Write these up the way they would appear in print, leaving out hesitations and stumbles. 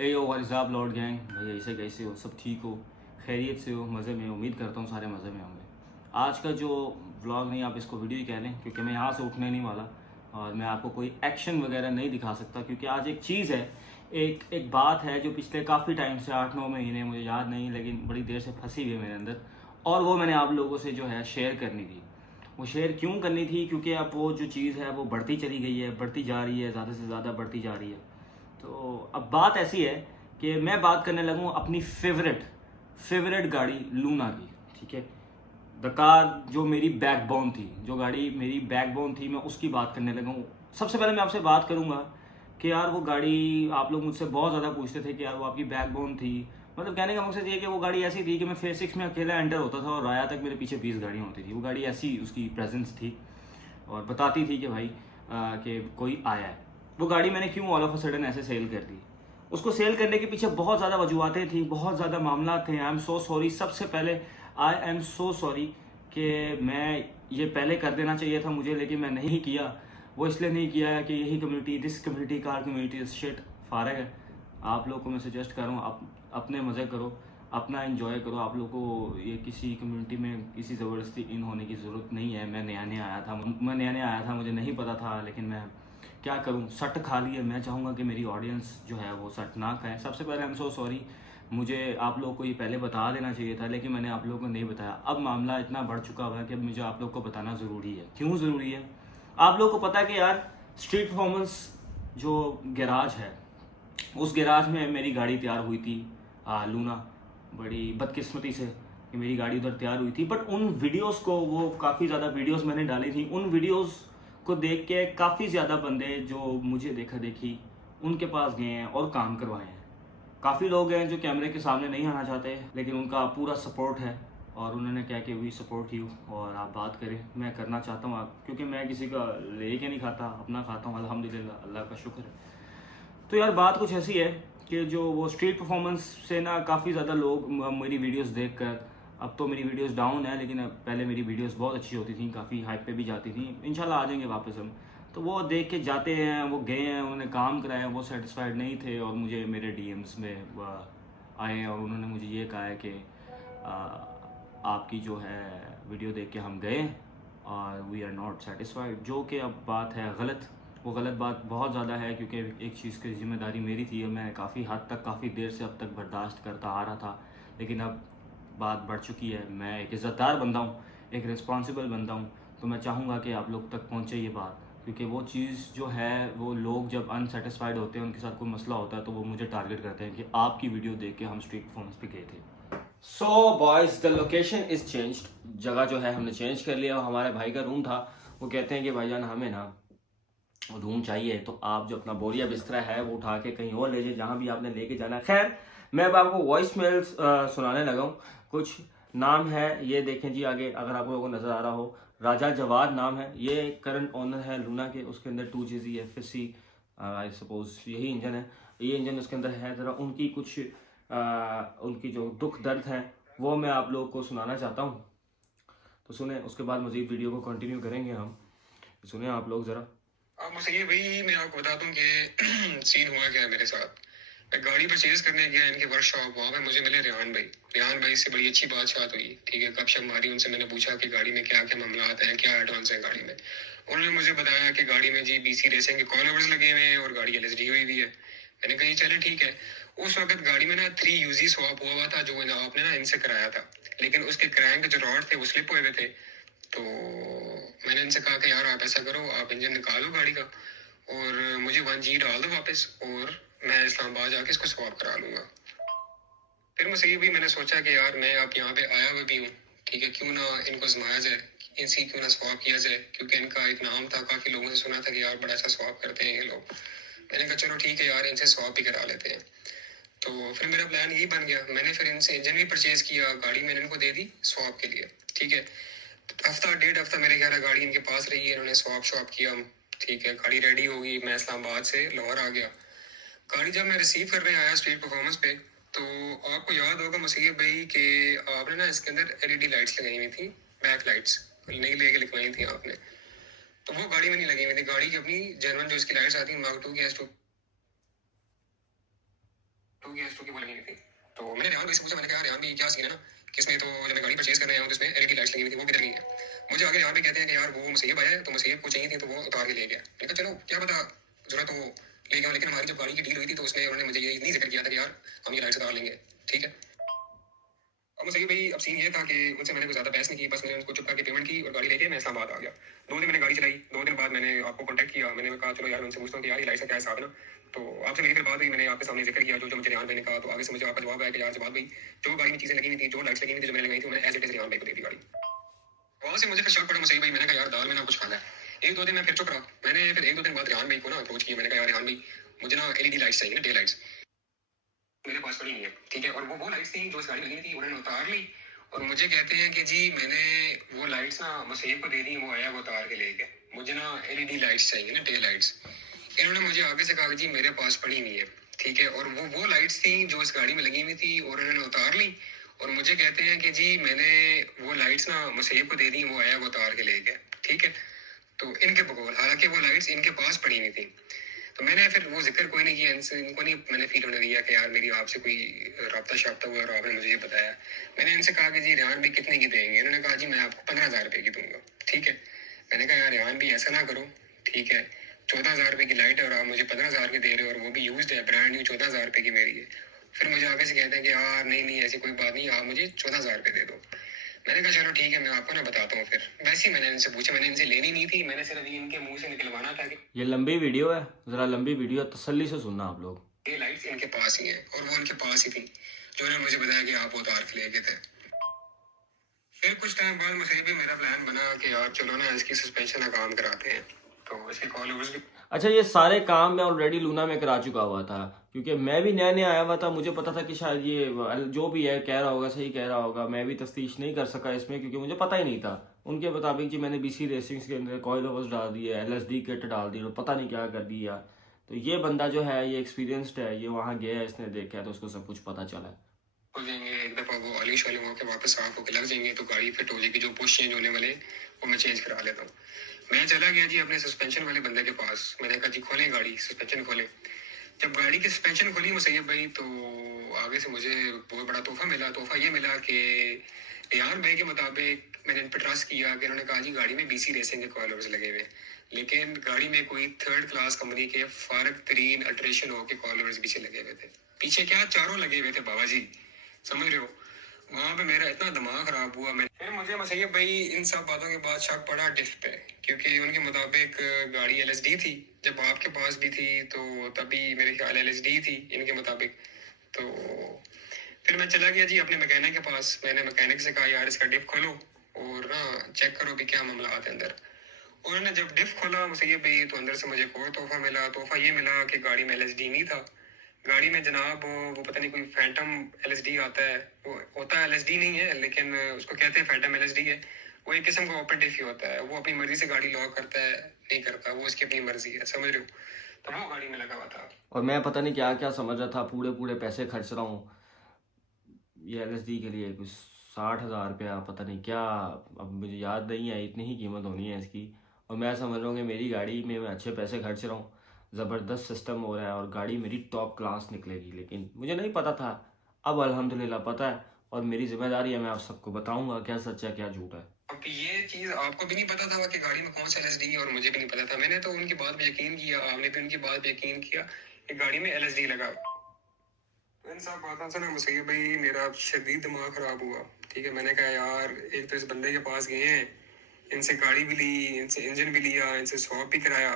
A yo what is up Lord gang, भाई ऐसे कैसे हो, सब ठीक हो, खैरियत से हो, मज़े में हो। उम्मीद करता हूँ सारे मज़े में होंगे। आज का जो व्लॉग नहीं, आप इसको वीडियो ही कह लें, क्योंकि मैं यहाँ से उठने नहीं वाला और मैं आपको कोई एक्शन वगैरह नहीं दिखा सकता, क्योंकि आज एक चीज़ है, एक बात है जो पिछले काफ़ी टाइम से 8-9 महीने, मुझे याद नहीं लेकिन बड़ी देर से फंसी हुई है मेरे अंदर, और वो मैंने आप लोगों से जो है शेयर करनी थी। वो शेयर क्यों करनी थी? क्योंकि अब वो जो चीज़ है वो बढ़ती चली गई है, बढ़ती जा रही है, ज़्यादा से ज़्यादा बढ़ती जा रही है। तो अब बात ऐसी है कि मैं बात करने लगूँ अपनी फेवरेट गाड़ी लूना की, ठीक है। द कार जो मेरी बैकबोन थी, जो गाड़ी मेरी बैकबोन थी, मैं उसकी बात करने लगा हूँ। सबसे पहले मैं आपसे बात करूँगा कि यार वो गाड़ी, आप लोग मुझसे बहुत ज़्यादा पूछते थे कि यार वो आपकी बैकबोन थी। मतलब कहने का मकसद ये है कि वो गाड़ी ऐसी थी कि मैं फेज 6 में अकेला एंटर होता था और राया तक मेरे पीछे 20 गाड़ियाँ होती थी। वो गाड़ी ऐसी उसकी प्रेजेंस थी और बताती थी कि भाई कि कोई आया है। वो गाड़ी मैंने क्यों ऑल ऑफ अ सडन ऐसे सेल कर दी? उसको सेल करने के पीछे बहुत ज़्यादा वजूहतें थी, बहुत ज़्यादा मामला थे। I am so sorry. सबसे पहले आई एम सो सॉरी कि मैं ये पहले कर देना चाहिए था मुझे, लेकिन मैं नहीं किया। वो इसलिए नहीं किया है कि यही community, this community, car community शिट फारग है। आप लोग को मैं सजेस्ट कर रहा हूँ, आप अपने मज़े करो, अपना एंजॉय करो। आप लोग को ये किसी कम्युनिटी में किसी ज़बरदस्ती इन होने की ज़रूरत नहीं है। मैं नया नया आया था, मुझे नहीं पता था, लेकिन मैं क्या करूं, सट खा लिए। मैं चाहूँगा कि मेरी ऑडियंस जो है वो सट ना खाए। सबसे पहले आई एम सो सॉरी। मुझे आप लोगों को ये पहले बता देना चाहिए था, लेकिन मैंने आप लोगों को नहीं बताया। अब मामला इतना बढ़ चुका हुआ है कि अब मुझे आप लोग को बताना ज़रूरी है। क्यों ज़रूरी है? आप लोग को पता है कि यार स्ट्रीट परफॉर्मेंस जो गैराज है, उस गैराज में मेरी गाड़ी तैयार हुई थी, लूना। बड़ी बदकिस्मती से कि मेरी गाड़ी उधर तैयार हुई थी, बट उन वीडियोस को, वो काफ़ी ज़्यादा वीडियोस मैंने डाली थी, उन वीडियोस को देख के काफ़ी ज़्यादा बंदे जो मुझे देखा देखी उनके पास गए हैं और काम करवाए हैं। काफ़ी लोग हैं जो कैमरे के सामने नहीं आना चाहते, लेकिन उनका पूरा सपोर्ट है और उन्होंने कहा कि वी सपोर्ट यू और आप बात करें। मैं करना चाहता हूँ आप, क्योंकि मैं किसी का ले के नहीं खाता, अपना खाता हूँ, अल्हम्दुलिल्लाह, अल्लाह का शुक्र है। तो यार बात कुछ ऐसी है कि जो वो स्ट्रीट परफॉर्मेंस से ना काफ़ी ज़्यादा लोग मेरी वीडियोस देखकर, अब तो मेरी वीडियोस डाउन है, लेकिन अब पहले मेरी वीडियोस बहुत अच्छी होती थी, काफ़ी हाइप पे भी जाती थी। इंशाल्लाह आ जाएंगे वापस हम। तो वो देख के जाते हैं, वो गए हैं, उन्होंने काम कराया, वो सेटिस्फाइड नहीं थे और मुझे मेरे डीएम्स में आए हैं और उन्होंने मुझे ये कहा है कि आपकी जो है वीडियो देख के हम गए और वी आर नॉट सेटिस्फाइड, जो कि अब बात है गलत। वो गलत बात बहुत ज़्यादा है, क्योंकि एक चीज़ की जिम्मेदारी मेरी थी और मैं काफ़ी हद तक, काफ़ी देर से अब तक बर्दाश्त करता आ रहा था, लेकिन अब बात बढ़ चुकी है। मैं एक इज़्ज़तदार बंदा हूँ, एक रिस्पॉन्सिबल बंदा हूँ, तो मैं चाहूँगा कि आप लोग तक पहुँचे ये बात, क्योंकि वो चीज़ जो है, वो लोग जब अनसेटिस्फाइड होते हैं, उनके साथ कोई मसला होता है, तो वो मुझे टारगेट करते हैं कि आपकी वीडियो देख के हम स्ट्रीट परफॉर्मेंस पे गए थे। So boys, the location is changed. जगह जो है हमने चेंज कर लिया। हमारे भाई का रूम था, वो कहते हैं कि भाईजान हमें ना रूम चाहिए, तो आप जो अपना बोरिया बिस्तरा है वो उठा के कहीं और ले जाए, जहाँ भी आपने लेके जाना है। खैर, मैं अब आपको वॉइस मेल्स सुनाने लगा हूँ। कुछ नाम है, ये देखें जी आगे, अगर आप लोगों को नज़र आ रहा हो, राजा जवाद नाम है, ये करंट ओनर है लूना के। उसके अंदर 2GZ FSC आई सपोज यही इंजन है, ये इंजन उसके अंदर है। ज़रा उनकी कुछ उनकी जो दुख दर्द है वो मैं आप लोगों को सुनाना चाहता हूँ, तो सुने। उसके बाद मज़ीद वीडियो को कंटिन्यू करेंगे हम। सुने आप लोग ज़रा। अब मुझे ये भाई, मैं आपको बता दूं कि सीन हुआ क्या है मेरे साथ। मैं गाड़ी परचेज करने गया इनके वर्कशॉप, वहाँ पे मुझे मिले रेहान भाई से बड़ी अच्छी बातचीत हुई, ठीक है। गपशप मारी उनसे, मैंने पूछा कि गाड़ी में क्या क्या मामला आते हैं, क्या एडवांस है गाड़ी में। उन्होंने मुझे बताया कि गाड़ी में जी BC रेसिंग के कॉलवर्स लगे हुए हैं और गाड़ी LSD हुई हुई है। मैंने कही चले ठीक है। उस वक्त गाड़ी में ना 3UZ स्वैप हुआ था, जो आपने ना इनसे कराया था, लेकिन उसके क्रैंक जो रॉड थे वो स्लिप हुए थे। तो मैंने इनसे कहा कि यार आप ऐसा करो, आप इंजन निकालो गाड़ी का और मुझे 1G डाल दो वापस, और मैं इस्लामाबाद जाके इसको स्वैप करा लूँगा। फिर मुझसे ये भी मैंने सोचा कि यार मैं आप यहाँ पे आया हुआ भी हूँ, ठीक है, क्यों ना इनको आजमाया जाए, इनसे क्यों ना स्वैप किया जाए, क्योंकि इनका एक नाम था, काफ़ी लोगों से सुना था कि यार बड़ा अच्छा स्वैप करते हैं ये लोग। मैंने कहा चलो ठीक है यार, इनसे स्वैप भी करा लेते हैं। तो फिर मेरा प्लान यही बन गया, मैंने फिर इनसे इंजन भी परचेज किया, गाड़ी मैंने इनको दे दी स्वैप के लिए, ठीक है। हफ्ता 1.5 हफ्ता मेरे ख्याल है गाड़ी इनके पास रही है, इन्होंने स्वैप शॉप किया, ठीक है। गाड़ी रेडी होगी, मैं इस्लामाबाद से लाहौर आ गया। गाड़ी जब मैं रिसीव करने आया स्ट्रीट परफॉर्मेंस पे, तो आपको याद होगा मुसीब भाई कि आपने ना इसके अंदर LED लाइट्स लगाई हुई थी, बैक लाइट्स नई लेके लगवाई थी आपने, तो वो गाड़ी में नहीं लगी हुई थी। गाड़ी की अपनी जनरल जो इसकी लाइट्स आती है Mark II की S2 टू की वो लगी हुई थी। तो मैंने रेहान भाई से पूछा, मैंने कहा रेहान भाई क्या सीन है ना कि इसमें तो जब मैं गाड़ी परचेज करने आया हूँ तो इसमें एलईडी लाइट्स लगी हुई थी, वो किधर गई है? मुझे आगे रेहान भाई कहते हैं कि यार वो मुसैयब आया है तो मुसैयब को चाहिए थी तो वो उतार के ले गया। मैंने कहा चलो क्या पता जरूरत हो ले गया, लेकिन हमारी जब गाड़ी की डील हुई थी तो उसमें उन्होंने मुझे ये नहीं जिक्र किया था कि यार हम ये लाइट्स उतार लेंगे, ठीक है। अब मुझे भाई अब सीन ये था कि उनसे मैंने कोई ज़्यादा बहस नहीं की, बस मैंने उनको चुप करके पेमेंट की और गाड़ी लेके मैं इस्लामाबाद आ गया। 2 दिन मैंने गाड़ी चलाई, 2 दिन बाद मैंने आपको कॉन्टैक्ट किया, मैंने कहा चलो यार उनसे पूछता हूँ कि यार ये लाइट का क्या हिसाब है ना। तो आपसे मेरी फिर बात हुई, मैंने आपके सामने जिक्र किया जो मुझे रेहान भाई ने कहा, तो आगे से मुझे आपका जवाब आया कि यार जवाब भाई जो गाड़ी में चीज़ें लगी हुई थी, जो लाइट्स लगी हुई थी, जो मैंने लगाई थी, मैंने एज इट इज रेहान भाई को दे दी गाड़ी। वहाँ से मुझे फिर शक पड़ा मुझे भाई, मैंने कहा यार दाल में ना कुछ खाना है। 1-2 दिन मैं फिर चुप रहा, मैंने फिर 1-2 दिन बाद रेहान भाई को ना अप्रोच किया, मैंने कहा यार रेहान भाई मुझे ना एलईडी लाइट्स चाहिए ना, डे लाइट्स मेरे पास पड़ी नहीं है, ठीक है। और वो लाइट्स थी जो इस गाड़ी में लगी थी, उन्होंने उतार ली और मुझे कहते हैं कि जी मैंने वो लाइट्स ना मुसैयब को दे दी, वो आया वो उतार के ले गया, मुझे ना एलईडी लाइट्स चाहिए ना, डे लाइट्स। इन्होंने मुझे आगे से कहा कि जी मेरे पास पड़ी नहीं है, ठीक है। और वो लाइट्स थी जो इस गाड़ी में लगी हुई थी और उन्होंने उतार ली और मुझे कहते हैं कि जी मैंने वो लाइट्स ना मुसैयब को दे दी, वो आया वो उतार के ले गया, ठीक है। तो इनके बकौल, हालांकि वो लाइट्स इनके पास पड़ी हुई थी। तो मैंने फिर वो जिक्र कोई नहीं किया इनसे, इनको नहीं मैंने फील होने दिया कि यार मेरी आपसे कोई राब्ता शाब्ता हुआ और आपने मुझे ये बताया। मैंने इनसे कहा कि जी रेहान भी कितने की देंगे? इन्होंने कहा जी मैं आपको 15,000 रुपये की दूंगा, ठीक है। मैंने कहा यार रेहान भी ऐसा ना करो, ठीक है। 14,000 रुपये की लाइट है और आप मुझे 15,000 की दे रहे हो और वो भी यूज्ड है, ब्रांड न्यू 14,000 रुपये की मेरी है। फिर मुझे आगे से कहते हैं कि यार नहीं नहीं ऐसी कोई बात नहीं, आप मुझे 14,000 रुपये दे दो। मैंने कहा चलो ठीक है मैं आपको ना बताता हूँ। फिर वैसे ही मैंने इनसे पूछा, मैंने इनसे लेनी नहीं थी, मैंने सिर्फ ये इनके मुंह से निकलवाना था कि ये लंबी वीडियो है, ज़रा लंबी वीडियो तसल्ली से सुनना आप लोग। ये लाइट्स इनके पास ही है और वो इनके पास ही थी जो उन्होंने मुझे बताया कि आप वो उतार के ले गए थे। फिर कुछ टाइम बाद मुझे भी मेरा प्लान बना कि यार चलो ना इसकी सस्पेंशन का काम कराते हैं, तो इसके कॉलोवर्स भी। अच्छा, ये सारे काम मैं ऑलरेडी लूना में करा चुका हुआ था, क्योंकि मैं भी नया नया आया हुआ था। मुझे पता था कि शायद ये जो भी है कह रहा होगा सही कह रहा होगा। मैं भी तफ्तीश नहीं कर सका इसमें क्योंकि मुझे पता ही नहीं था। उनके मुताबिक जी मैंने बीसी रेसिंग्स के अंदर कॉइल ओवर्स डाल दिए, एलएसडी किट डाल दी और पता नहीं क्या कर दिया। तो ये बंदा जो है ये एक्सपीरियंस्ड है, ये वहाँ गया है, इसने देखा है, तो उसको सब कुछ पता चला है। हो जाएंगे एक दफ़ा वो ऑलिश वाले मौके वापस साफ होकर लग जाएंगे तो गाड़ी फिट हो जाएगी। जो पुश चेंज होने वाले वो मैं चेंज करा लेता हूँ। मैं चला गया जी अपने सस्पेंशन वाले बंदे के पास, मैंने कहा जी खोलें गाड़ी, सस्पेंशन खोलें। जब गाड़ी की सस्पेंशन खोली मुसैयब भाई, तो आगे से मुझे बहुत बड़ा तोहफा मिला। तोहफा ये मिला कि रेहान भाई के मुताबिक मैंने इन पर ट्रस्ट किया कि इन्होंने कहा जी गाड़ी में बीसी रेसिंग के कॉलर्स लगे हुए हैं, लेकिन गाड़ी में कोई 3rd क्लास कंपनी के फारग तरीन अल्ट्रेशन हो के कॉलर्स पीछे लगे हुए थे। पीछे क्या चारों लगे हुए थे बाबा जी, समझ रहे हो। वहां पे मेरा इतना दिमाग खराब हुआ। मैं फिर मुझे मुसैयब भाई इन सब बातों के बाद शक पड़ा डिफ पे, क्योंकि उनके मुताबिक गाड़ी एलएसडी थी। जब आपके पास भी थी तो तभी मेरे ख्याल एलएसडी थी इनके मुताबिक। तो फिर मैं चला गया जी अपने मैकेनिक के पास। मैंने मैकेनिक से कहा यार इसका डिफ खोलो और ना चेक करो भी क्या मामला है अंदर। उन्होंने जब डिफ खोला मुसैयब भाई, तो अंदर से मुझे कोई तोहफा मिला। तोहफा ये मिला कि गाड़ी में एलएसडी नहीं था। गाड़ी में जनाब वो पता नहीं कोई फैंटम एलएसडी आता है, वो होता है एलएसडी नहीं है लेकिन उसको कहते हैं फैंटम एलएसडी है। वो एक किस्म का ओपन डिफ ही होता है, वो अपनी मर्जी से गाड़ी लॉक करता है नहीं करता, वो उसकी अपनी मर्जी है, समझ रहे हो। तो वो गाड़ी में लगा हुआ था और मैं पता नहीं क्या क्या समझ रहा था, पूरे पूरे पैसे खर्च रहा हूँ ये एलएसडी के लिए, कुछ 60,000 रुपया पता नहीं क्या, अब मुझे याद नहीं है, इतनी ही कीमत होनी है इसकी। और मैं समझ रहा हूँ कि मेरी गाड़ी में मैं अच्छे पैसे खर्च रहा हूँ, ज़बरदस्त सिस्टम हो रहा है और गाड़ी मेरी टॉप क्लास निकलेगी, लेकिन मुझे नहीं पता था। अब अल्हम्दुलिल्लाह पता है और मेरी जिम्मेदारी है, मैं आप सबको बताऊंगा क्या सच है क्या झूठ है। अब ये चीज आपको भी नहीं पता था कि गाड़ी में कौन सा एलएसडी है और मुझे भी नहीं पता था। मैंने तो उनकी बात पे यकीन किया, आपने भी उनकी बात पे यकीन किया कि गाड़ी में एलएसडी लगा। इन सब बातों से ना मुसैयब भाई मेरा शदीद दिमाग खराब हुआ, ठीक है। मैंने कहा यार एक तो इस बंदे के पास गए हैं, इनसे गाड़ी भी ली, इनसे इंजन भी लिया, इनसे स्वैप भी कराया,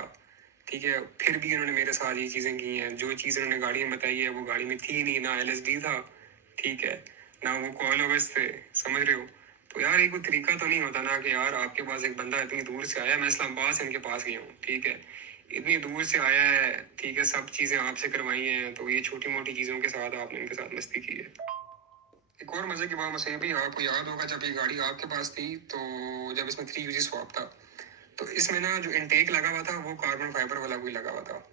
ठीक है। फिर भी इन्होंने मेरे साथ ये चीज़ें की हैं। जो चीज़ इन्होंने गाड़ी में बताई है वो गाड़ी में थी नहीं, ना एलएसडी था, ठीक है, ना वो कॉल ओवर्स थे, समझ रहे हो। तो यार ये कोई तरीका तो नहीं होता ना कि यार आपके पास एक बंदा इतनी दूर से आया, मैं इस्लामाबाद से इनके पास गया हूँ, ठीक है, इतनी दूर से आया है, ठीक है, सब चीज़ें आपसे करवाई हैं, तो ये छोटी मोटी चीज़ों के साथ आपने इनके साथ मस्ती की है। एक और मजे की बात मुझे भी आपको याद होगा, जब ये गाड़ी आपके पास थी तो जब इसमें 3UG स्वैप था तो इसमें ना जो इनटेक लगा हुआ था वो कार्बन फाइबर वाला कोई लगा हुआ था।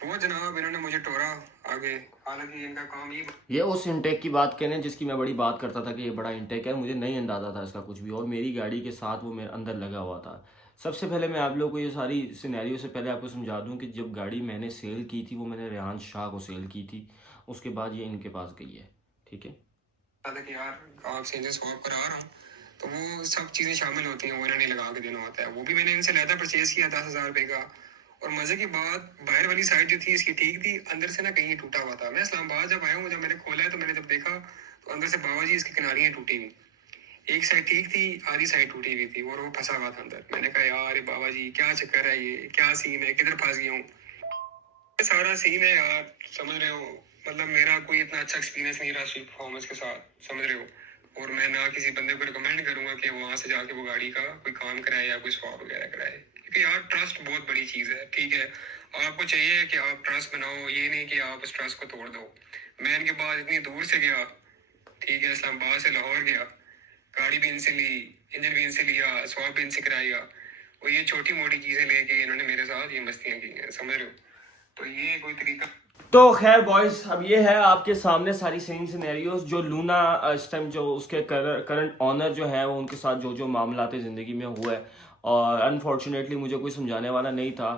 वो जनाब इन्होंने मुझे टोरा आगे, हालांकि इनका काम ये उस इंटेक की बात करें जिसकी मैं बड़ी बात करता था कि ये बड़ा इंटेक है, मुझे नहीं अंदाजा था इसका कुछ भी, और मेरी गाड़ी के साथ वो मेरे अंदर लगा हुआ था। सबसे पहले मैं आप लोगों को ये सारी सिनेरियो से पहले आपको समझा दूं कि जब गाड़ी मैंने सेल की थी वो मैंने रेहान शाह को सेल की थी, उसके बाद ये इनके पास गई है। ठीक है, था कि यार आपसे इंजन स्वैप करा रहा हूँ, तो वो सब चीज़ें शामिल होती हैं, वो इन्होंने लगा के देना होता है। वो भी मैंने इनसे लेदर परचेज किया 10,000 रुपये का। और मज़े की बात, बाहर वाली साइड जो थी इसकी ठीक थी, अंदर से ना कहीं टूटा हुआ था। मैं इस्लामाबाद जब आया हूँ, जब मैंने खोला है तो मैंने जब देखा तो अंदर से बाबा जी इसकी किनारियाँ टूटी हुई, एक साइड ठीक थी, आधी साइड टूटी हुई थी और वो फंसा हुआ था अंदर। मैंने कहा यार ये बाबा जी क्या चक्कर है, ये क्या सीन है, किधर फंस गया हूँ। ये सारा सीन है यार, समझ रहे हो। मतलब मेरा कोई इतना अच्छा एक्सपीरियंस नहीं रहा स्ट्रीट परफॉर्मेंस के साथ, समझ रहे हो। और मैं ना किसी बंदे को रिकमेंड करूंगा कि वहां से जाके वो गाड़ी का कोई काम कराए या कोई स्वैप वगैरह कराए, क्योंकि यार ट्रस्ट बहुत बड़ी चीज़ है। ठीक है, आपको चाहिए कि आप ट्रस्ट बनाओ, ये नहीं कि आप उस ट्रस्ट को तोड़ दो। मैं इनके बाद इतनी दूर से गया, ठीक है, इस्लामाबाद से लाहौर गया, गाड़ी भी इनसे ली, इंजन भी इनसे लिया, स्वैप भी इनसे कराया, और ये छोटी मोटी चीज़ें लेके इन्होंने मेरे साथ ये मस्तियाँ की हैं, समझ रहे हो। तो ये कोई तरीका। तो खैर बॉयज, अब ये है आपके सामने सारी सेम सिनेरियोज जो लूना इस टाइम जो उसके करंट ऑनर जो है वो उनके साथ जो जो मामलात ज़िंदगी में हुआ है। और अनफॉर्चुनेटली मुझे कोई समझाने वाला नहीं था।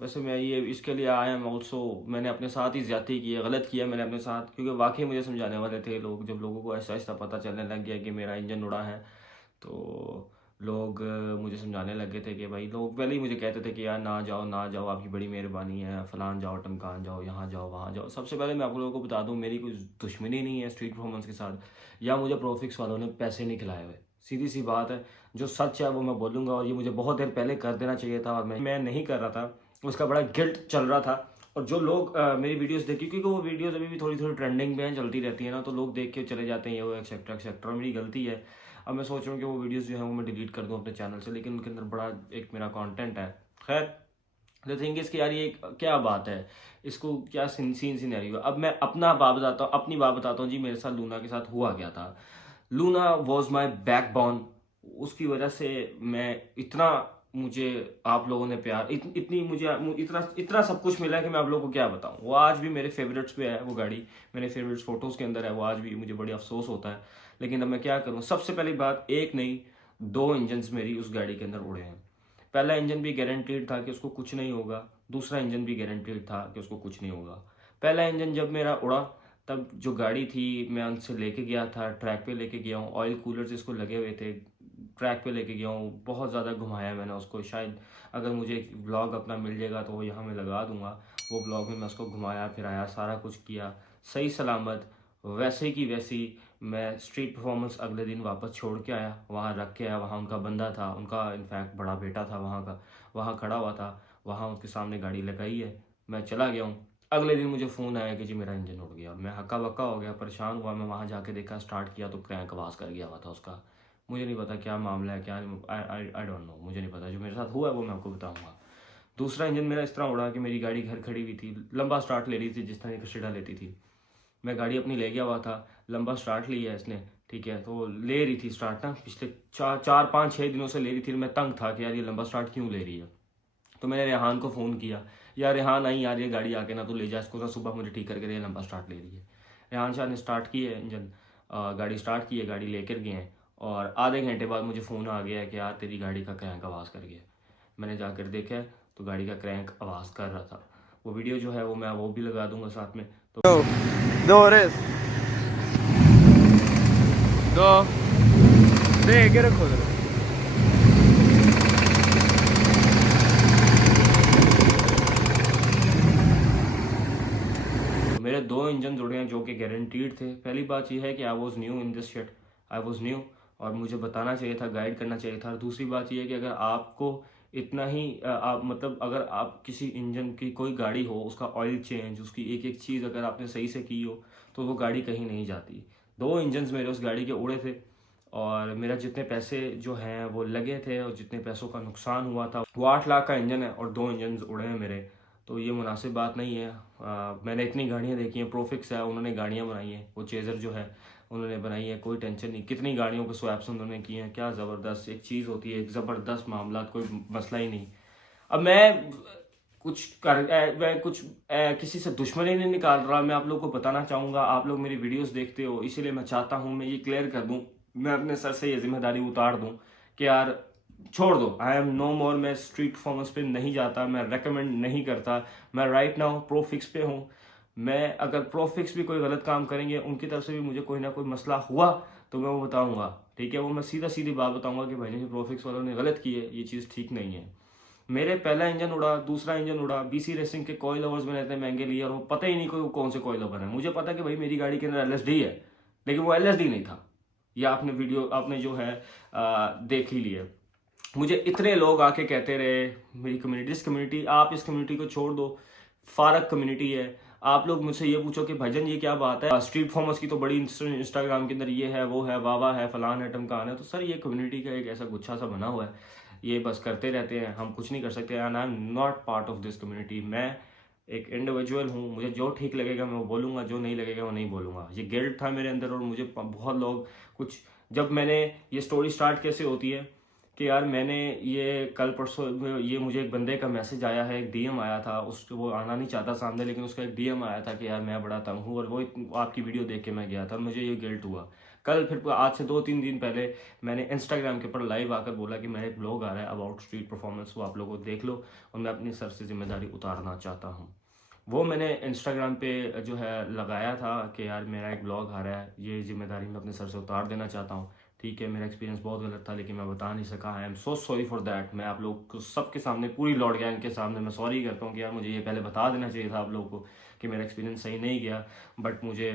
वैसे मैं ये इसके लिए आई एम ऑल्सो, मैंने अपने साथ ही ज़्यादती की है, गलत किया मैंने अपने साथ, क्योंकि वाकई मुझे समझाने वाले थे लोग। जब लोगों को ऐसा ऐसा पता चलने लग गया कि मेरा इंजन उड़ा है तो लोग मुझे समझाने लगे थे कि भाई, लोग पहले ही मुझे कहते थे कि यार ना जाओ ना जाओ, आपकी बड़ी मेहरबानी है, फलान जाओ टमकान जाओ, यहाँ जाओ वहाँ जाओ। सबसे पहले मैं आप लोगों को बता दूं, मेरी कोई दुश्मनी नहीं है स्ट्रीट परफॉर्मेंस के साथ, या मुझे प्रोफिक्स वालों ने पैसे नहीं खिलाए हुए। सीधी सी बात है, जो सच है वो मैं बोलूँगा, और ये मुझे बहुत देर पहले कर देना चाहिए था और मैं नहीं कर रहा था, उसका बड़ा गिल्ट चल रहा था। और जो लोग मेरी वीडियोस देखी, क्योंकि वो वीडियोस अभी भी थोड़ी थोड़ी ट्रेंडिंग में हैं, चलती रहती है ना, तो लोग देख के चले जाते हैं ये वो एक्सेट्रा एक्सेट्रा, मेरी गलती है। अब मैं सोच रहा हूँ कि वो वीडियोस जो है वो मैं डिलीट कर दूँ अपने चैनल से, लेकिन उनके अंदर बड़ा एक मेरा कंटेंट है। खैर, द थिंग इज़ कि यार ये क्या बात है, इसको क्या सीन सिनेरियो। अब मैं अपना बात बताता हूँ, अपनी बात बताता हूँ जी, मेरे साथ लूना के साथ हुआ क्या था। लूना वॉज माई बैकबोन, उसकी वजह से मैं इतना, मुझे आप लोगों ने प्यार इतनी मुझे इतना इतना सब कुछ मिला है कि मैं आप लोगों को क्या बताऊं। वो आज भी मेरे फेवरेट्स पे है, वो गाड़ी मेरे फेवरेट्स फोटोज़ के अंदर है, वो आज भी मुझे बड़ी अफसोस होता है। लेकिन अब मैं क्या करूं। सबसे पहली बात, एक नहीं 2 इंजन्स मेरी उस गाड़ी के अंदर उड़े हैं। पहला इंजन भी गारंटीड था कि उसको कुछ नहीं होगा, दूसरा इंजन भी गारंटीड था कि उसको कुछ नहीं होगा। पहला इंजन जब मेरा उड़ा, तब जो गाड़ी थी मैं उनसे लेके गया था, ट्रैक पे लेके गया हूँ, ऑयल कूलर्स इसको लगे हुए थे, ट्रैक पे लेके गया हूँ, बहुत ज़्यादा घुमाया मैंने उसको। शायद अगर मुझे एक व्लॉग अपना मिल जाएगा तो वो यहाँ मैं लगा दूंगा, वो व्लॉग में मैं उसको घुमाया फिराया, सारा कुछ किया, सही सलामत वैसे की वैसी मैं स्ट्रीट परफॉर्मेंस अगले दिन वापस छोड़ के आया, वहाँ रख के आया। वहाँ उनका बंदा था, उनका इनफैक्ट बड़ा बेटा था वहाँ का, वहाँ खड़ा हुआ था, वहाँ उसके सामने गाड़ी लगाई है, मैं चला गया हूँ। अगले दिन मुझे फ़ोन आया कि जी मेरा इंजन उड़ गया। मैं हक्का बक्का हो गया, परेशान हुआ। मैं वहाँ जाके देखा, स्टार्ट किया तो क्रैंक आवाज़ कर गया हुआ था उसका। मुझे नहीं पता क्या मामला है, क्या नहीं, आई डोंट नो, मुझे नहीं पता। जो मेरे साथ हुआ है वो मैं आपको बताऊंगा। दूसरा इंजन मेरा इस तरह उड़ा कि मेरी गाड़ी घर खड़ी हुई थी, लंबा स्टार्ट ले रही थी, जिस तरह कस्टडा लेती थी। मैं गाड़ी अपनी ले गया हुआ था, लंबा स्टार्ट लिया है इसने, ठीक है, तो ले रही थी स्टार्ट ना, पिछले 4-5-6 दिनों से ले रही थी। मैं तंग था कि यार ये लंबा स्टार्ट क्यों ले रही है। तो मैंने रेहान को फ़ोन किया, यार रेहान आई यार, ये गाड़ी आके ना तो ले जा इसको, ना सुबह मुझे ठीक करके दे, लंबा स्टार्ट ले रही है। रेहान शाह ने स्टार्ट की है इंजन, गाड़ी स्टार्ट की है, गाड़ी लेकर गए हैं, और आधे घंटे बाद मुझे फ़ोन आ गया है कि यार तेरी गाड़ी का क्रैंक आवाज़ कर गया। मैंने जाकर देखा तो गाड़ी का क्रैंक आवाज़ कर रहा था। वो वीडियो जो है वो मैं वो भी लगा दूंगा साथ में। तो रखो मेरे 2 इंजन जुड़े हैं जो कि गारंटीड थे। पहली बात यह है कि I was new in this shit, I was new, और मुझे बताना चाहिए था, गाइड करना चाहिए था। दूसरी बात यह है कि अगर आपको इतना ही आप मतलब अगर आप किसी इंजन की कोई गाड़ी हो, उसका ऑयल चेंज, उसकी एक एक चीज़ अगर आपने सही से की हो तो वो गाड़ी कहीं नहीं जाती। 2 इंजन्स मेरे उस गाड़ी के उड़े थे, और मेरा जितने पैसे जो हैं वो लगे थे और जितने पैसों का नुकसान हुआ था, वो 8 लाख का इंजन है और 2 इंजन उड़े हैं मेरे। तो ये मुनासिब बात नहीं है। मैंने इतनी गाड़ियाँ देखी हैं, प्रोफिक्स है उन्होंने गाड़ियाँ बनाई हैं, वो चेज़र जो है उन्होंने बनाई है, कोई टेंशन नहीं। कितनी गाड़ियों के स्वैप्स उन्होंने किए हैं, क्या ज़बरदस्त एक चीज़ होती है, एक ज़बरदस्त मामला, कोई मसला ही नहीं। अब मैं किसी से दुश्मनी नहीं निकाल रहा, मैं आप लोगों को बताना चाहूँगा, आप लोग मेरी वीडियोस देखते हो, इसीलिए मैं चाहता हूँ मैं ये क्लियर कर दूँ, मैं अपने सर से ये जिम्मेदारी उतार दूँ कि यार छोड़ दो, आई एम नो मोर, मैं स्ट्रीट परफॉर्मेंस पे नहीं जाता, मैं रेकमेंड नहीं करता। मैं राइट नाउ प्रोफिक्स पे हूँ। मैं अगर प्रोफिक्स भी कोई गलत काम करेंगे, उनकी तरफ से भी मुझे कोई ना कोई मसला हुआ तो मैं वो बताऊंगा, ठीक है। वो मैं सीधा सीधी बात बताऊंगा कि भाई प्रोफिक्स वालों ने गलत की है, ये चीज़ ठीक नहीं है। मेरे पहला इंजन उड़ा, दूसरा इंजन उड़ा, बीसी रेसिंग के कॉइल ओवर्स मैंने इतने महंगे लिए और वो पता ही नहीं कोई कौन से कॉइल ओवर है। मुझे पता कि भाई मेरी गाड़ी के अंदर एलएसडी है, लेकिन वो एलएसडी नहीं था। ये आपने वीडियो आपने जो है देख ही लिया। मुझे इतने लोग आके कहते रहे, मेरी कम्युनिटी, इस कम्युनिटी, आप इस कम्युनिटी को छोड़ दो, फारक कम्युनिटी है। आप लोग मुझसे ये पूछो कि भाईजान ये क्या बात है, स्ट्रीट परफॉर्मेंस की तो बड़ी इंस्टाग्राम के अंदर ये है, वो है, वावा है, फलान है, टमकान है। तो सर ये कम्युनिटी का एक ऐसा गुच्छा सा बना हुआ है, ये बस करते रहते हैं, हम कुछ नहीं कर सकते। And I am not part of this community. मैं एक इंडिविजुअल हूँ, मुझे जो ठीक लगेगा मैं वो बोलूँगा, जो नहीं लगेगा वो नहीं बोलूँगा। ये गिल्ट था मेरे अंदर और मुझे बहुत लोग कुछ, जब मैंने ये स्टोरी स्टार्ट कैसे होती है कि यार मैंने ये कल परसों ये मुझे एक बंदे का मैसेज आया है, एक डीएम आया था, उसको वो आना नहीं चाहता सामने, लेकिन उसका एक डीएम आया था कि यार मैं बड़ा तंग हूँ, और वो आपकी वीडियो देख के मैं गया था, मुझे ये गिल्ट हुआ। कल फिर आज से 2-3 दिन पहले मैंने इंस्टाग्राम के ऊपर लाइव आकर बोला कि मेरा एक ब्लॉग आ रहा है अबाउट स्ट्रीट परफॉर्मेंस, वो आप लोगों को देख लो और मैं अपनी सर से जिम्मेदारी उतारना चाहता हूँ। वो मैंने इंस्टाग्राम पे जो है लगाया था कि यार मेरा एक ब्लॉग आ रहा है, ये जिम्मेदारी मैं अपने सर से उतार देना चाहता हूँ। ठीक है, मेरा एक्सपीरियंस बहुत गलत था लेकिन मैं बता नहीं सका। I am so sorry for that. मैं आप लोग को सबके सामने, पूरी लॉर्ड गैंग के सामने मैं सॉरी करता हूँ कि यार मुझे ये पहले बता देना चाहिए था आप लोगों को कि मेरा एक्सपीरियंस सही नहीं गया। बट मुझे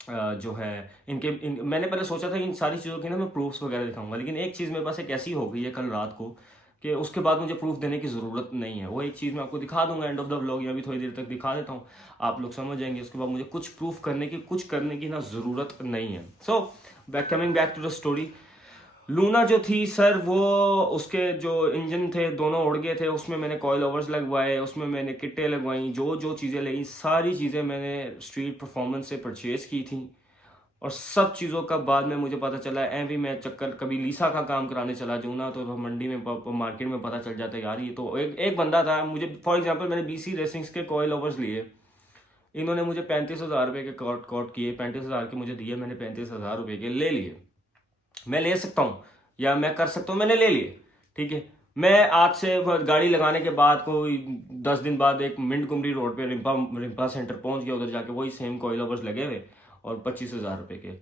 जो है मैंने पहले सोचा था कि इन सारी चीज़ों के ना मैं प्रूफ्स वगैरह दिखाऊंगा, लेकिन एक चीज़ मेरे पास एक ऐसी हो गई है कल रात को कि उसके बाद मुझे प्रूफ देने की ज़रूरत नहीं है। वो एक चीज़ मैं आपको दिखा दूंगा एंड ऑफ द व्लॉग, या भी थोड़ी देर तक दिखा देता हूँ, आप लोग समझ जाएंगे। उसके बाद मुझे कुछ प्रूफ करने की, कुछ करने की ना ज़रूरत नहीं है। So coming back to the story, Luna जो थी सर, वो उसके जो इंजन थे दोनों उड़ गए थे, उसमें मैंने कॉइल ओवर्स लगवाए, उसमें मैंने किटें लगवाई, जो जो चीज़ें लगी सारी चीज़ें मैंने स्ट्रीट परफॉर्मेंस से परचेज की थी। और सब चीज़ों का बाद में मुझे पता चला है, भी मैं चक्कर कभी लीसा का काम कराने चला जाऊँ ना, तो मंडी में मार्केट में पता चल जाता है यार ये तो एक बंदा था। मुझे फॉर एग्जांपल मैंने बीसी रेसिंग्स के कॉइल ओवर्स लिए, इन्होंने मुझे 35,000 रुपये के कॉट किए, 35,000 के मुझे दिए, मैंने 35,000 रुपये के ले लिए। मैं ले सकता हूँ या मैं कर सकता हूँ, मैंने ले लिए, ठीक है। मैं आज से गाड़ी लगाने के बाद कोई 10 दिन बाद एक मिंट कुमरी रोड पे रिम्पा सेंटर पहुंच गया, उधर जाके वही सेम कॉइल ओवर्स लगे हुए और 25,000 रुपये के,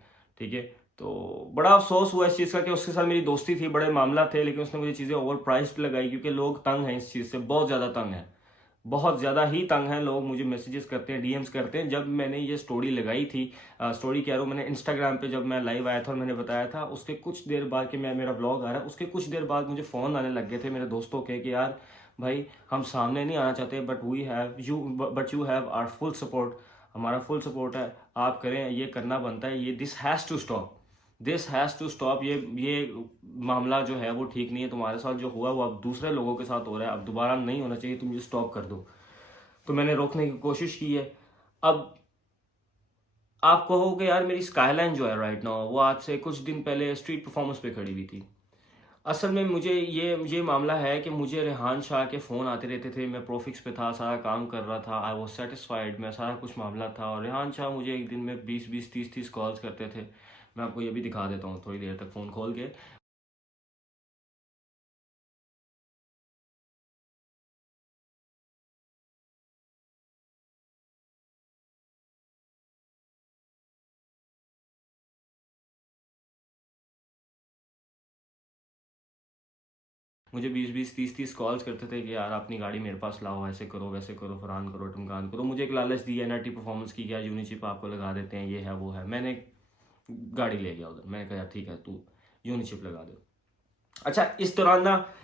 ठीक है। तो बड़ा अफसोस हुआ इस चीज़ का कि उसके साथ मेरी दोस्ती थी, बड़े मामला थे, लेकिन उसने मुझे चीज़ें ओवर प्राइस्ड लगाई, क्योंकि लोग तंग हैं इस चीज़ से, बहुत ज़्यादा तंग है, बहुत ज़्यादा ही तंग हैं लोग। मुझे मैसेजेस करते हैं, डीएम्स करते हैं। जब मैंने ये स्टोरी लगाई थी, स्टोरी कह रहा हूँ, मैंने इंस्टाग्राम पे जब मैं लाइव आया था और मैंने बताया था, उसके कुछ देर बाद कि मेरा व्लॉग आ रहा है, उसके कुछ देर बाद मुझे फ़ोन आने लग गए थे मेरे दोस्तों के कि यार भाई हम सामने नहीं आना चाहते, but you have our full support, हमारा फुल सपोर्ट है, आप करें, ये करना बनता है, ये दिस हैज़ टू स्टॉप, ये मामला जो है वो ठीक नहीं है, तुम्हारे साथ जो हुआ वो अब दूसरे लोगों के साथ हो रहा है, अब दोबारा नहीं होना चाहिए, तुम ये स्टॉप कर दो। तो मैंने रोकने की कोशिश की है। अब आप कहोगे यार मेरी स्काईलाइन जो है राइट नाउ, वो आज से कुछ दिन पहले स्ट्रीट परफॉर्मेंस पे खड़ी हुई थी। असल में मुझे ये मामला है कि मुझे रेहान शाह के फ़ोन आते रहते थे, मैं प्रोफिक्स पे था, सारा काम कर रहा था, आई वॉज सेटिस्फाइड, मैं सारा कुछ मामला था, और रेहान शाह मुझे एक दिन में 20-20, 30-30 कॉल्स करते थे। मैं आपको ये भी दिखा देता हूँ थोड़ी देर तक फ़ोन खोल के। मुझे 20-20, 30-30 कॉल्स करते थे कि यार अपनी गाड़ी मेरे पास लाओ, ऐसे करो, वैसे करो, फलान करो, टमकान करो। मुझे एक लालच दी एनआरटी परफॉर्मेंस की, क्या यूनिचिप आपको लगा देते हैं, ये है वो है। मैंने गाड़ी ले गया उधर, मैंने कहा ठीक है तू यूनिचिप लगा दे। अच्छा,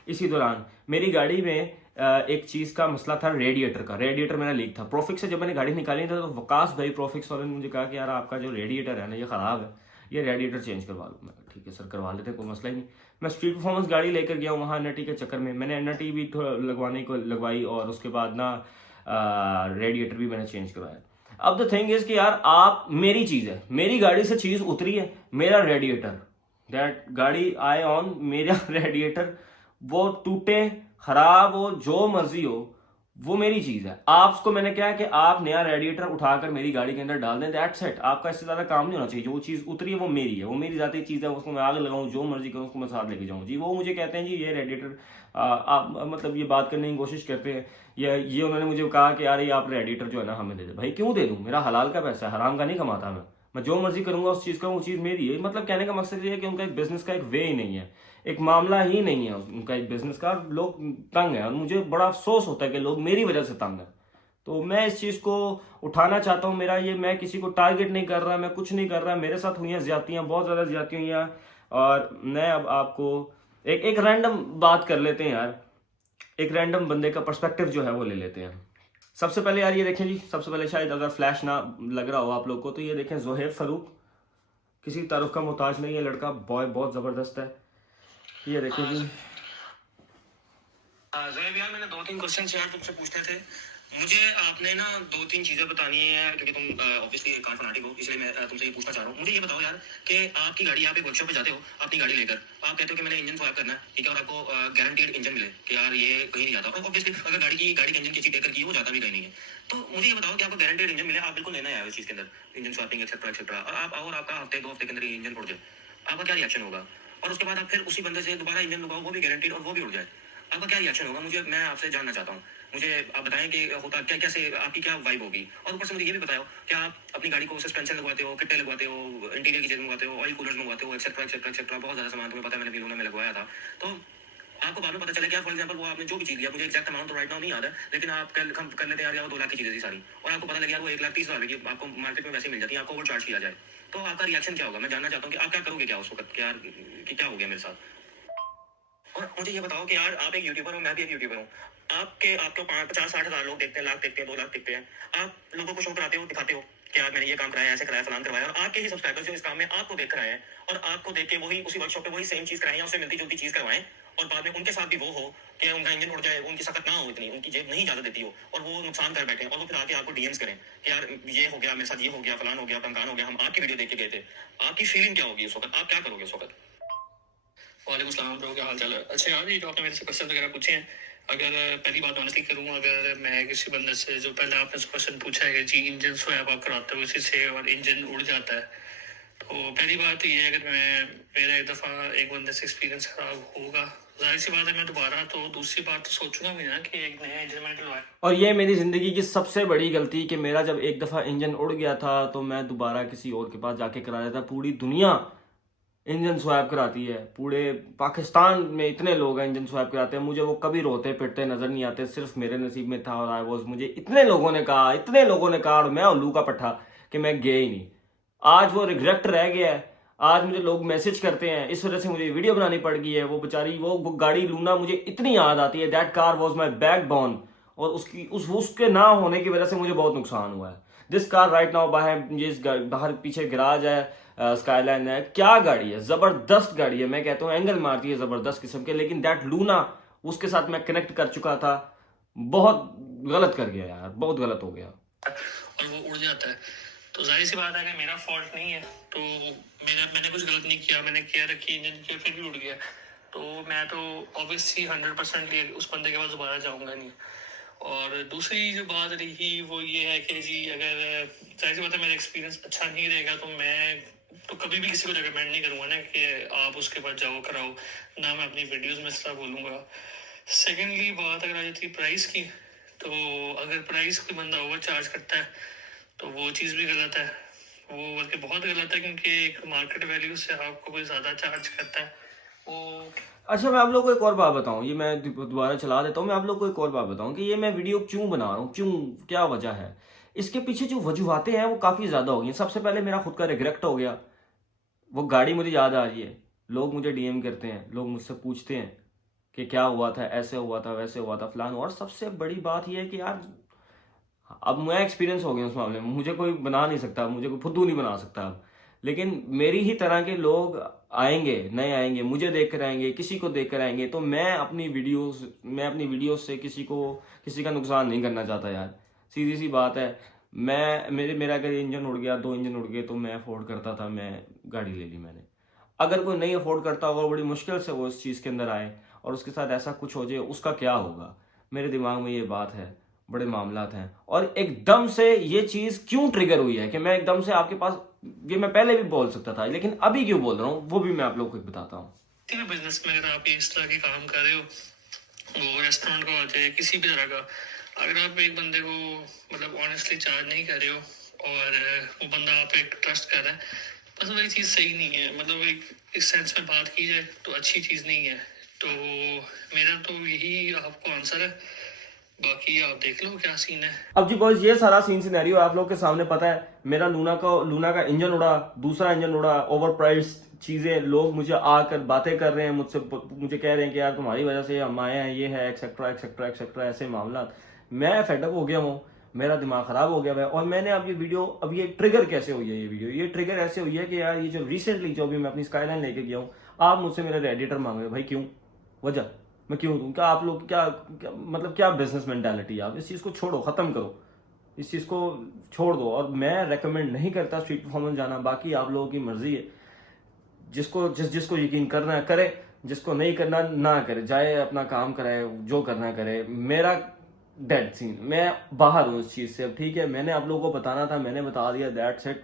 इसी दौरान मेरी गाड़ी में एक चीज़ का मसला था, रेडिएटर मेरा लीक था। प्रोफिक्स से जब मैंने गाड़ी निकाली था तो वकास भाई प्रोफिक्स वाले ने मुझे कहा कि यार आपका जो रेडिएटर है ना ये ख़राब है, ये रेडिएटर चेंज करवा लो। मैं ठीक है सर करवा लेते हैं, कोई मसला ही नहीं। मैं स्ट्रीट परफॉर्मेंस गाड़ी लेकर गया हूँ वहाँ एनआरटी के चक्कर में, मैंने एनआरटी भी लगवाई और उसके बाद ना रेडिएटर भी मैंने चेंज करवाया। अब द थिंग इज कि यार आप, मेरी चीज़ है, मेरी गाड़ी से चीज़ उतरी है, मेरा रेडिएटर, दैट गाड़ी आई ऑन, मेरा रेडिएटर वो टूटे, खराब हो, जो मर्जी हो, वो मेरी चीज़ है। आपको मैंने क्या है कि आप नया रेडिएटर उठाकर मेरी गाड़ी के अंदर डाल दें, दैट्स इट। आपका इससे ज़्यादा काम नहीं होना चाहिए। जो चीज़ उतरी है वो मेरी है, वो मेरी ज़ाती चीज़ है, उसको मैं आग लगाऊं, जो मर्जी करूँ, उसको मैं साथ लेके जाऊँ जी। वो मुझे कहते हैं जी ये रेडिएटर आप मतलब ये बात करने की कोशिश करते हैं, या ये उन्होंने मुझे कहा कि यार ये आप रेडिएटर जो है ना हमें दे दे। भाई क्यों दे दूँ? मेरा हलाल का पैसा है, हराम का नहीं कमाता मैं जो मर्जी करूंगा उस चीज़ का, वो चीज़ मेरी है। मतलब कहने का मकसद ये है कि उनका एक बिजनेस का एक वे ही नहीं है, एक मामला ही नहीं है उनका एक बिजनेस का। लोग तंग है और मुझे बड़ा अफसोस होता है कि लोग मेरी वजह से तंग है। तो मैं इस चीज़ को उठाना चाहता हूँ। मेरा ये, मैं किसी को टारगेट नहीं कर रहा, मैं कुछ नहीं कर रहा। मेरे साथ हुई हैं ज्यादतियाँ, बहुत ज़्यादा ज्यादतियाँ हुई हैं। और मैं अब आपको एक रैंडम बात कर लेते हैं यार, एक रैंडम बंदे का पर्सपेक्टिव जो है वो ले लेते हैं। सबसे पहले यार ये देखें जी, सबसे पहले शायद अगर फ्लैश ना लग रहा हो आप लोग को तो ये देखें, जोहेब फारूक किसी तारुफ का मोहताज नहीं है लड़का, बॉय बहुत ज़बरदस्त है। ये देखें जी। जोएब यार, मैंने 2-3 क्वेश्चन यार तुमसे पूछने थे। मुझे आपने ना 2-3 चीजें बतानी है क्योंकि तुम ऑब्वियसली कार फनाटिक हो, इसलिए मैं तुमसे ये पूछना चाह रहा हूँ। मुझे ये बताओ यार कि आपकी गाड़ी, आप एक वर्कशॉप पे जाते हो अपनी गाड़ी लेकर, आप कहते हो कि मैंने इंजन स्वैप करना है, ठीक है, और आपको गारंटीड इंजन मिले कि यार ये कहीं नहीं जाता। और ऑब्वियसली अगर गाड़ी के इंजन की अच्छी टेकर की, वो जाता भी कहीं नहीं है। तो मुझे ये बताओ कि आपको गारंटीड इंजन मिले, आप बिल्कुल लेना है इस चीज के अंदर, इंजन स्वैपिंग एक्सेट्रा एक्सेट्रा, और आप और आपका हफ्ते 2 हफ्ते के अंदर ये इंजन उड़ जाए, आपका क्या रिएक्शन होगा? और उसके बाद आप फिर उसी बंदे से दोबारा इंजन लगाओ, वो भी गारंटीड और वो भी उड़ जाए, आपका क्या रिएक्शन होगा? मैं आपसे जानना चाहता हूँ। मुझे आप बताएं कि होता क्या, कैसे आपकी क्या वाइब होगी। और ऊपर से मुझे ये भी बताओ कि आप अपनी गाड़ी को सस्पेंशन लगवाते हो, किट्टे लगवाते हो, इंटीरियर की चीज मंगवाते हो, ऑयल कूलर्स मंगवाते हो, एक्सेट्रा एक्सेट्रा एक्सेट्रा, बहुत ज्यादा सामान तुम्हें पता है, मैंने भी लूना में लगवाया था। तो आपको बाद में पता चला कि फॉर एग्जांपल वो आपने जो भी चीज लिया, मुझे एक्जैक्ट अमाउंट तो राइट नाउ नहीं याद है, लेकिन आप कर लेते यार, 2 लाख की चीजें थी सारी, और आपको पता लगा यार वो 1,30,000 की आपको मार्केट में वैसे मिल जाती है, आपको ओवर चार्ज किया जाए, तो आपका रिएक्शन क्या होगा? मैं जानना चाहता हूँ कि आप क्या करोगे, क्या उस वक्त, कि यार कि क्या हो गया मेरे साथ। और मुझे ये बताओ कि यार आप एक यूट्यूबर हो, मैं भी एक यूट्यूबर हूँ, आपको 50-60 हज़ार लोग देखते हैं, लाख देखते हैं, 2 लाख देखते हैं, आप लोगों को शो कराते हो, दिखाते हो कि यार मैंने ये काम कराया, ऐसे कराया, फलान करवाया, और आपके ही सब्सक्राइबर्स जो इस काम में आपको देख कर आए हैं और आपको देख के वही उसी वर्कशॉप पे वही सेम चीज कराएं या उससे मिलती जुलती चीज करवाएं, और बाद में उनके साथ भी वो हो कि उनका इंजन उड़ जाए, उनकी सकत ना हो, इतनी उनकी जेब नहीं इजाजत देती हो, और वो नुकसान कर बैठे, और वो फिर आके आपको डीएम्स करें कि यार ये हो गया मेरे साथ, ये हो गया, फलान हो गया, पंकान हो गया, हम आपकी वीडियो देख के गए थे। आपकी फीलिंग क्या होगी उस वक्त? आप क्या करोगे उस वक्त? वालेकुम सलाम ब्रो, क्या हाल चाल है? अच्छा यार, ये जो आपने मेरे से क्वेश्चन वगैरह पूछे हैं, अगर पहली बात ऑनेस्टली करूँ, अगर मैं किसी बंदे से, जो पहले आपने क्वेश्चन पूछा है कि जी इंजन स्वैप आप कराते हो इसी से और इंजन उड़ जाता है, तो पहली बात तो ये है, अगर मेरा एक दफ़ा एक बंदे से एक्सपीरियंस खराब होगा, जाहिर सी बात है मैं दोबारा, तो दूसरी बात तो सोचूंगा भी ना कि एक नया इंजन मैंने डलवाया। और ये मेरी ज़िंदगी की सबसे बड़ी गलती कि मेरा जब एक दफ़ा इंजन उड़ गया था तो मैं दोबारा किसी और के पास जाके करा देता। पूरी दुनिया इंजन स्वैप कराती है, पूरे पाकिस्तान में इतने लोग हैं इंजन स्वैप कराते हैं, मुझे वो कभी रोते पिटते नज़र नहीं आते। सिर्फ मेरे नसीब में था और आई वॉज, मुझे इतने लोगों ने कहा और मैं उल्लू का पट्टा कि मैं गया ही नहीं। आज वो रिग्रेट रह गया है। आज मुझे लोग मैसेज करते हैं, इस वजह से मुझे वीडियो बनानी पड़ गई है। वो बेचारी वो गाड़ी लूना मुझे इतनी याद आती है, that car was my backbone, और उसके ना होने की वजह से मुझे बहुत नुकसान हुआ है। दिस कार राइट नाउ बाहर पीछे गराज है, स्काईलाइन है, क्या गाड़ी है, जबरदस्त गाड़ी है। मैं कहता हूँ एंगल मारती है जबरदस्त किस्म के, लेकिन दैट लूना, उसके साथ मैं कनेक्ट कर चुका था, बहुत गलत कर गया यार, बहुत गलत हो गया। और वो उड़ जाता है, तो जाहिर सी बात है कि मेरा फॉल्ट नहीं है, तो मैंने कुछ गलत नहीं किया, मैंने केयर रखी इंजन की, फिर भी उड़ गया, तो मैं तो ऑब्वियसली 100% उस बंदे के पास दोबारा जाऊंगा नहीं। और दूसरी जो बात रही वो ये है कि जी अगर जाहिर सी बात है मेरा एक्सपीरियंस अच्छा नहीं रहेगा, तो मैं तो कभी भी किसी को रिकमेंड नहीं करूँगा ना कि आप उसके पास जाओ कराओ, ना मैं अपनी वीडियोस में इस तरह बोलूँगा। सेकेंडली बात अगर आ जाती है प्राइस की, तो अगर प्राइस कोई बंदा ओवर चार्ज करता है तो वो चीज़ भी गलत है, वो बल्कि बहुत गलत है, क्योंकि एक मार्केट वैल्यू से आपको कोई ज़्यादा चार्ज करता है वो। अच्छा, मैं आप लोग को एक और बात बताऊं, ये मैं दोबारा चला देता हूं। मैं आप लोग को एक और बात बताऊं कि ये मैं वीडियो क्यों बना रहा हूं, क्यों, क्या वजह है। इसके पीछे जो वजूहतें हैं वो काफ़ी ज़्यादा हो गई। सबसे पहले मेरा खुद का रिग्रेट हो गया, वो गाड़ी मुझे याद आ रही है, लोग मुझे डीएम करते हैं, लोग मुझसे पूछते हैं कि क्या हुआ था, ऐसे हुआ था, वैसे हुआ था, फलान। और सबसे बड़ी बात यह है कि यार अब मैं एक्सपीरियंस हो गया उस मामले में, मुझे कोई बना नहीं सकता, मुझे कोई फुद्दू नहीं बना सकता अब। लेकिन मेरी ही तरह के लोग आएंगे, नए आएंगे, मुझे देख कर आएंगे, किसी को देख कर आएंगे, तो मैं अपनी वीडियोस से किसी का नुकसान नहीं करना चाहता यार। सीधी सी बात है। मेरा अगर इंजन उड़ गया, 2 इंजन उड़ गए, तो मैं अफोर्ड करता था, मैं गाड़ी ले ली मैंने। अगर कोई नहीं अफोर्ड करता होगा, बड़ी मुश्किल से वो इस चीज़ के अंदर आए और उसके साथ ऐसा कुछ हो जाए, उसका क्या होगा, मेरे दिमाग में ये बात है। बड़े मामलात हैं। और एकदम से ये चीज़ क्यों ट्रिगर हुई है कि मैं एकदम से आपके पास, ये मैं पहले भी बोल सकता था लेकिन अभी क्यों बोल रहा हूँ वो भी मैं आप लोगों को बताता हूँ। बिजनेस में अगर आप इस तरह के काम कर रहे हो, वो रेस्टोरेंट का हो चाहे किसी भी तरह का, अगर आप एक बंदे को मतलब ऑनेस्टली चार्ज नहीं कर रहे हो और वो बंदा आप पे ट्रस्ट कर रहा है, बस वही चीज़ सही नहीं है। मतलब एक इस सेंस में बात की जाए तो अच्छी चीज़ नहीं है। तो मेरा तो यही आपको आंसर है, बाकी आप देख लो क्या सीन है। अब जी बॉयज ये सारा सीन सिनेरियो आप लोग के सामने पता है। मेरा लूना का इंजन उड़ा, दूसरा इंजन उड़ा, ओवर प्राइस चीजें, लोग मुझे आकर बातें कर रहे हैं मुझे कह रहे हैं कि यार तुम्हारी वजह से हम आए हैं, ये है एक्सेट्रा एक्सेट्रा एक्सेट्रा, ऐसे मामला। मैं फेडअप हो गया हूँ, मेरा दिमाग खराब हो गया है। और मैंने अब ये ट्रिगर कैसे हुई है, ये ट्रिगर ऐसे हुई है कि यार ये जो रिसेंटली जो भी मैं अपनी स्काईलाइन लेके गया हूँ, आप मुझसे मेरे रेडिएटर मांग रहे हो भाई, क्यों, वजह मैं क्यों दूं? क्या आप लोग मतलब क्या बिजनेस मेंटालिटी है? आप इस चीज़ को छोड़ो, ख़त्म करो, इस चीज़ को छोड़ दो। और मैं रेकमेंड नहीं करता स्ट्रीट परफॉर्मेंस जाना, बाकी आप लोगों की मर्जी है। जिसको यकीन करना है करे, जिसको नहीं करना ना करे, जाए अपना काम कराए, जो करना करे। मेरा डेड सीन, मैं बाहर हूँ इस चीज़ से। अब ठीक है, मैंने आप लोगों को बताना था, मैंने बता दिया, दैट्स इट।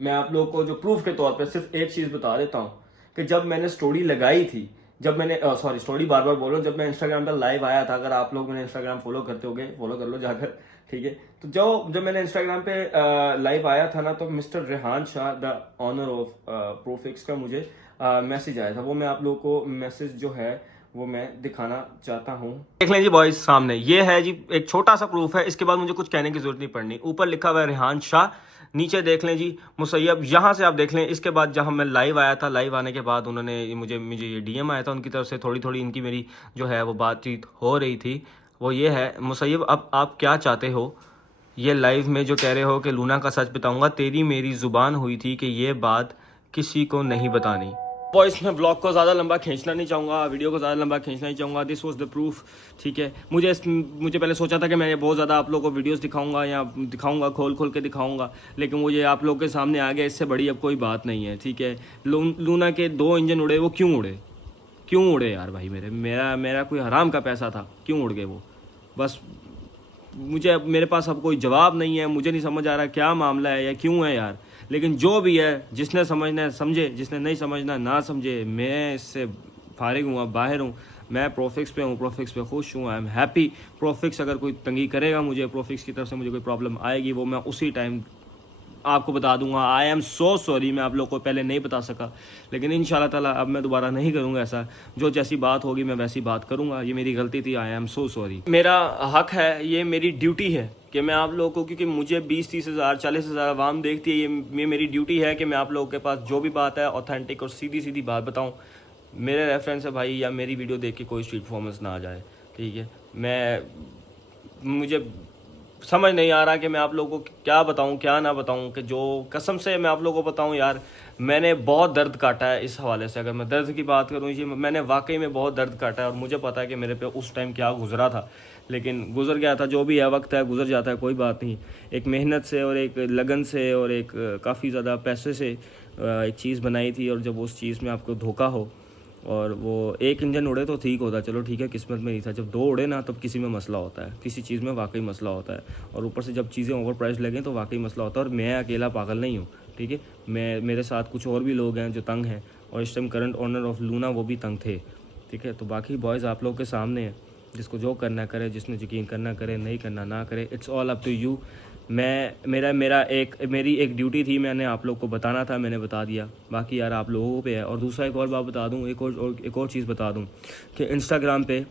मैं आप लोगों को जो प्रूफ के तौर पे सिर्फ एक चीज़ बता देता हूँ कि जब मैंने स्टोरी लगाई थी, जब मैंने स्टोरी बार बार बोल रहा हूँ, जब मैं इंस्टाग्राम पर लाइव आया था, अगर आप लोग मेरे इंस्टाग्राम फॉलो करते होगे, फॉलो कर लो जाकर, ठीक है। तो जब मैंने इंस्टाग्राम पे लाइव आया था ना, तो mister Rehan Shah, the honour of Profix का मुझे मैसेज आया था। वो मैं आप लोगों को मैसेज जो है वो मैं दिखाना चाहता हूँ। देख लें जी बॉयज, सामने ये है जी, एक छोटा सा प्रूफ है। इसके बाद मुझे कुछ कहने की जरूरत नहीं पड़नी। ऊपर लिखा हुआ है रेहान शाह, नीचे देख लें जी मुसैयब, यहाँ से आप देख लें। इसके बाद जब मैं लाइव आया था, लाइव आने के बाद उन्होंने मुझे ये डीएम आया था उनकी तरफ से, थोड़ी इनकी मेरी जो है वो बातचीत हो रही थी। वो ये है, मुसैयब अब आप क्या चाहते हो? ये लाइव में जो कह रहे हो कि लूना का सच बताऊंगा, तेरी मेरी जुबान हुई थी कि ये बात किसी को नहीं बतानी। बॉयस, मैं ब्लॉग को ज़्यादा लंबा खींचना नहीं चाहूँगा, वीडियो को ज़्यादा लंबा खींचना नहीं चाहूँगा। दिस वाज द प्रूफ, ठीक है। मुझे पहले सोचा था कि मैं बहुत ज़्यादा आप लोगों को वीडियोस दिखाऊंगा या दिखाऊंगा, खोल के दिखाऊंगा, लेकिन मुझे आप लोगों के सामने आ गया। इससे बड़ी अब कोई बात नहीं है, ठीक है। लूना के 2 इंजन उड़े, वो क्यों उड़े यार भाई? मेरा कोई हराम का पैसा था, क्यों उड़ गए वो? बस मेरे पास अब कोई जवाब नहीं है। मुझे नहीं समझ आ रहा क्या मामला है या क्यों है यार। लेकिन जो भी है, जिसने समझना है समझे, जिसने नहीं समझना ना समझे। मैं इससे फारिग हूँ, बाहर हूँ। मैं प्रोफिक्स पे हूँ, प्रोफिक्स पे खुश हूँ, आई एम हैप्पी। प्रोफिक्स अगर कोई तंगी करेगा मुझे, प्रोफिक्स की तरफ से मुझे कोई प्रॉब्लम आएगी, वो मैं उसी टाइम आपको बता दूंगा। आई एम सो सॉरी, मैं आप लोग को पहले नहीं बता सका, लेकिन इंशाल्लाह ताला अब मैं दोबारा नहीं करूंगा ऐसा। जो जैसी बात होगी मैं वैसी बात करूंगा। ये मेरी गलती थी, आई एम सो सॉरी। मेरा हक है, ये मेरी ड्यूटी है कि मैं आप लोगों को, क्योंकि मुझे 20-30 हज़ार 40 हज़ार आवाम देखती है, ये मेरी ड्यूटी है कि मैं आप लोगों के पास जो भी बात है ऑथेंटिक और सीधी बात बताऊँ। मेरे रेफरेंस है भाई, या मेरी वीडियो देख के कोई स्ट्रीट परफॉर्मेंस ना आ जाए, ठीक है। मुझे समझ नहीं आ रहा कि मैं आप लोगों को क्या बताऊं क्या ना बताऊं, कि जो कसम से मैं आप लोगों को बताऊं यार, मैंने बहुत दर्द काटा है इस हवाले से। अगर मैं दर्द की बात करूं, ये मैंने वाकई में बहुत दर्द काटा है और मुझे पता है कि मेरे पे उस टाइम क्या गुजरा था, लेकिन गुजर गया था। जो भी है, वक्त है, गुजर जाता है, कोई बात नहीं। एक मेहनत से और एक लगन से और एक काफ़ी ज़्यादा पैसे से एक चीज़ बनाई थी, और जब उस चीज़ में आपको धोखा हो और वो एक इंजन उड़े तो ठीक होता, चलो ठीक है, किस्मत में नहीं था। जब 2 उड़े ना, तब किसी में मसला होता है, किसी चीज़ में वाकई मसला होता है। और ऊपर से जब चीज़ें ओवर प्राइस लगें तो वाकई मसला होता है। और मैं अकेला पागल नहीं हूँ, ठीक है। मेरे साथ कुछ और भी लोग हैं जो तंग हैं, और इस time current owner of Luna वो भी तंग थे, ठीक है। तो बाकी बॉयज़ आप लोग के सामने है, जिसको जो करना करे, जिसने यकीन करना करे, नहीं करना ना करे, it's all up to you. मेरी एक ड्यूटी थी, मैंने आप लोग को बताना था, मैंने बता दिया। बाकी यार आप लोगों पे है। और दूसरा एक और बात बता दूं, एक और चीज़ बता दूं कि इंस्टाग्राम पे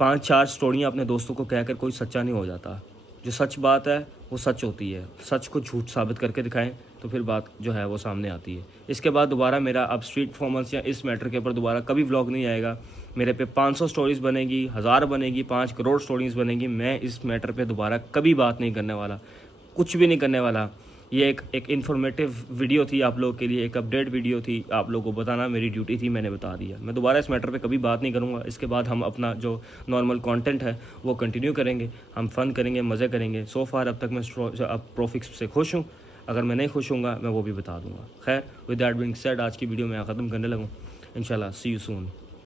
5-4 स्टोरियाँ अपने दोस्तों को कहकर कोई सच्चा नहीं हो जाता। जो सच बात है वो सच होती है। सच को झूठ साबित करके दिखाएं तो फिर बात जो है वो सामने आती है। इसके बाद दोबारा मेरा अब स्ट्रीट परफॉर्मेंस या इस मैटर के ऊपर दोबारा कभी व्लॉग नहीं आएगा। मेरे पे 500 स्टोरीज़ बनेगी, 1000 बनेगी, 5 करोड़ स्टोरीज़ बनेगी, मैं इस मैटर पे दोबारा कभी बात नहीं करने वाला, कुछ भी नहीं करने वाला। ये एक इन्फॉर्मेटिव वीडियो थी आप लोगों के लिए, एक अपडेट वीडियो थी, आप लोगों को बताना मेरी ड्यूटी थी, मैंने बता दिया। मैं दोबारा इस मैटर पे कभी बात नहीं करूँगा। इसके बाद हम अपना जो नॉर्मल कंटेंट है वो कंटिन्यू करेंगे, हम फ़न करेंगे, मज़े करेंगे। सो फार अब तक मैं अब प्रोफिक्स से खुश हूँ। अगर मैं नहीं खुश हूँगा मैं वो भी बता दूँगा। खैर, विद दैट बीइंग सेड, आज की वीडियो मैं ख़त्म करने लगूँ। इंशाल्लाह सी यू सून।